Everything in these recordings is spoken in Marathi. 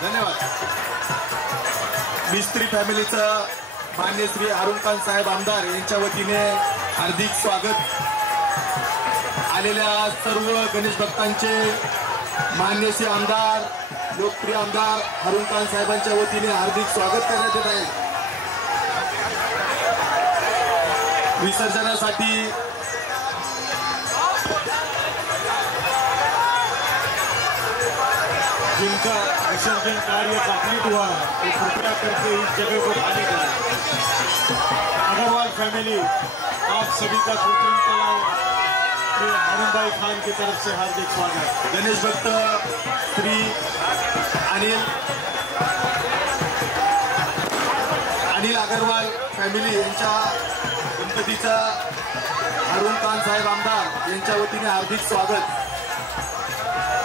धन्यवाद. मिस्त्री फॅमिलीचं मान्य श्री अरुण खान साहेब आमदार यांच्या वतीने हार्दिक स्वागत. आलेल्या सर्व गणेश भक्तांचे मान्य श्री आमदार लोकप्रिय आमदार अरुण खान साहेबांच्या वतीने हार्दिक स्वागत करण्यात येत आहे. विसर्जनासाठी जिनका विसर्जन कार्य कंप्लीट हुआ तो कृपया करके इस जगह को खाली करें. अग्रवाल फैमिली आप सभी का कृत्रिम तलाव अरुण भाई खान की तरफ से हार्दिक स्वागत. गणेश भक्त श्री अनिल अग्रवाल फॅमिली यांच्या गणपतीचा अरुण खान साहेब आमदार यांच्या वतीने हार्दिक स्वागत.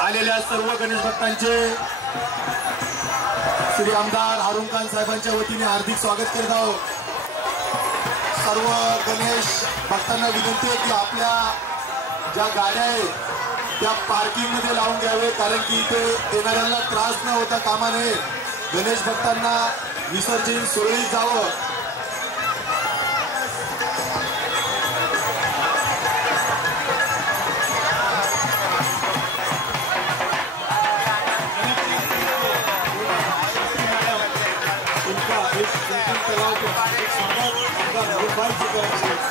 आलेल्या सर्व गणेश भक्तांचे श्री आमदार अरुण खान साहेबांच्या वतीने हार्दिक स्वागत करत आहोत. सर्व गणेश भक्तांना विनंती आहे की आपल्या ज्या गाड्या आहेत त्या पार्किंग मध्ये लावून घ्यावे, कारण की इथे येणाऱ्यांना त्रास न होता कामा नये. गणेश भक्तांना विसर्जन सुरळीत जावं